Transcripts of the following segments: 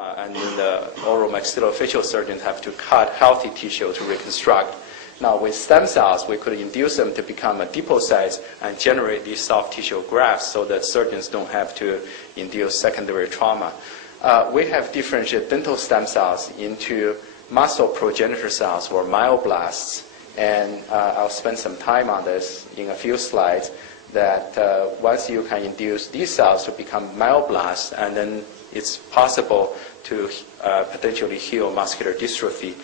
and then the oral maxillofacial surgeons have to cut healthy tissue to reconstruct. Now, with stem cells, we could induce them to become adipocytes and generate these soft tissue grafts so that surgeons don't have to induce secondary trauma. We have differentiated dental stem cells into muscle progenitor cells, or myoblasts. And I'll spend some time on this in a few slides, that once you can induce these cells to become myoblasts, and then it's possible to potentially heal muscular dystrophy.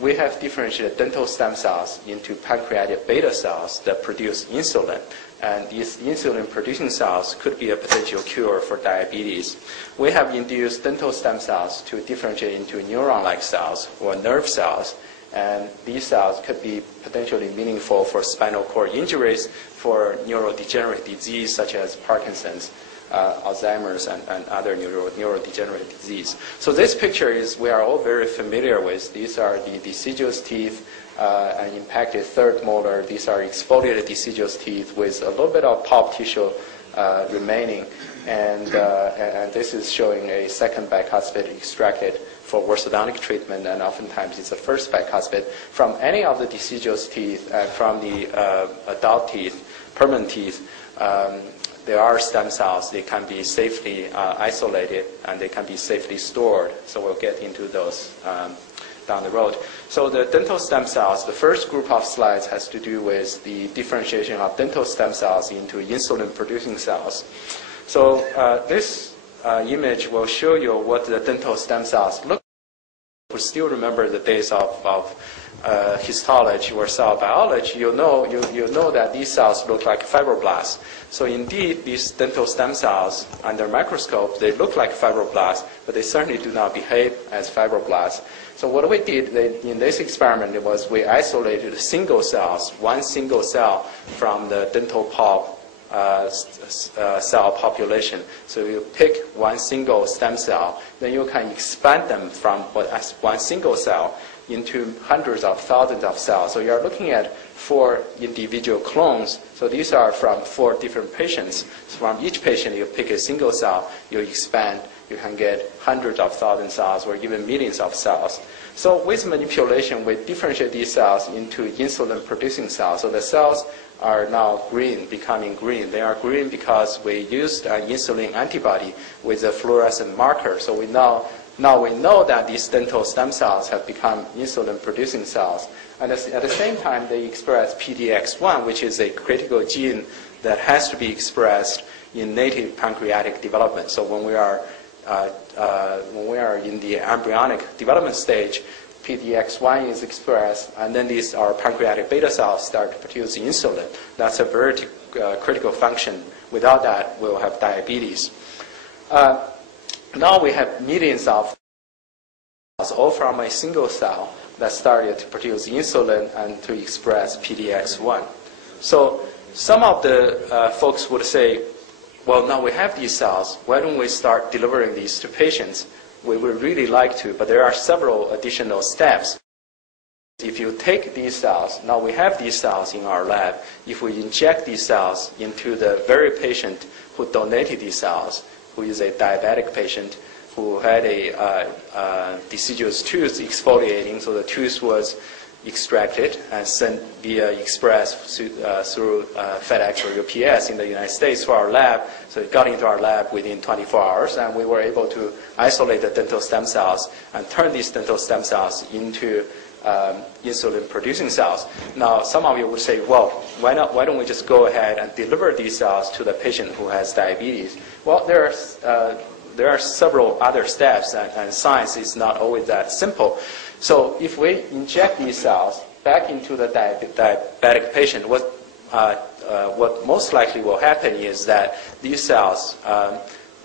We have differentiated dental stem cells into pancreatic beta cells that produce insulin. And these insulin-producing cells could be a potential cure for diabetes. We have induced dental stem cells to differentiate into neuron-like cells, or nerve cells. And these cells could be potentially meaningful for spinal cord injuries, for neurodegenerative disease such as Parkinson's, Alzheimer's, and other neurodegenerative disease. So this picture is we are all very familiar with. These are the deciduous teeth and impacted third molar. These are exfoliated deciduous teeth with a little bit of pulp tissue remaining. And this is showing a second bicuspid extracted for orthodontic treatment, and oftentimes it's the first bicuspid. From any of the deciduous teeth, from the adult teeth, permanent teeth, there are stem cells. They can be safely isolated, and they can be safely stored. So we'll get into those down the road. So the dental stem cells, the first group of slides has to do with the differentiation of dental stem cells into insulin-producing cells. So this image will show you what the dental stem cells look like. If you still remember the days of histology or cell biology, you know that these cells look like fibroblasts. So indeed, these dental stem cells, under microscope, they look like fibroblasts, but they certainly do not behave as fibroblasts. So what we did in this experiment was we isolated single cells, one single cell from the dental pulp cell population. So you pick one single stem cell, then you can expand them from one single cell into hundreds of thousands of cells. So you're looking at 4 individual clones. So these are from 4 different patients. So from each patient, you pick a single cell, you expand, you can get hundreds of thousands of cells or even millions of cells. So with manipulation, we differentiate these cells into insulin-producing cells. So the cells are now green, becoming green. They are green because we used an insulin antibody with a fluorescent marker. So now we know that these dental stem cells have become insulin-producing cells. And at the same time, they express PDX1, which is a critical gene that has to be expressed in native pancreatic development. So when we are in the embryonic development stage, PDX1 is expressed, and then these are pancreatic beta cells start to produce insulin. That's a very critical function. Without that, we'll have diabetes. Now we have millions of cells, all from a single cell, that started to produce insulin and to express PDX1. So some of the folks would say, well, now we have these cells. Why don't we start delivering these to patients? We would really like to, but there are several additional steps. If you take these cells, now we have these cells in our lab. If we inject these cells into the very patient who donated these cells, who is a diabetic patient who had a deciduous tooth exfoliating, so the tooth was extracted and sent via express through FedEx or UPS in the United States to our lab. So it got into our lab within 24 hours, and we were able to isolate the dental stem cells and turn these dental stem cells into insulin-producing cells. Now, some of you would say, well, why don't we just go ahead and deliver these cells to the patient who has diabetes? Well, there are several other steps, and science is not always that simple. So if we inject these cells back into the diabetic patient, what most likely will happen is that these cells,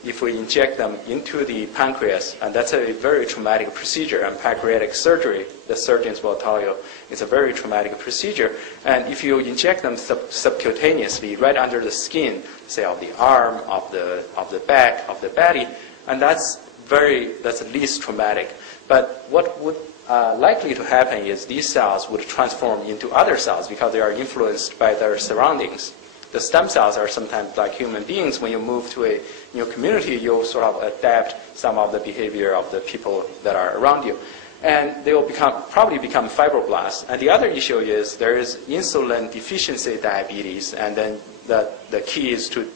if we inject them into the pancreas, and that's a very traumatic procedure, and pancreatic surgery, the surgeons will tell you, it's a very traumatic procedure. And if you inject them subcutaneously right under the skin, say of the arm, of the back, of the body, and that's the least traumatic. But what would likely to happen is these cells would transform into other cells because they are influenced by their surroundings. The stem cells are sometimes like human beings. When you move to a new community, you'll sort of adapt some of the behavior of the people that are around you. And they will probably become fibroblasts. And the other issue is there is insulin deficiency diabetes, and then the key is to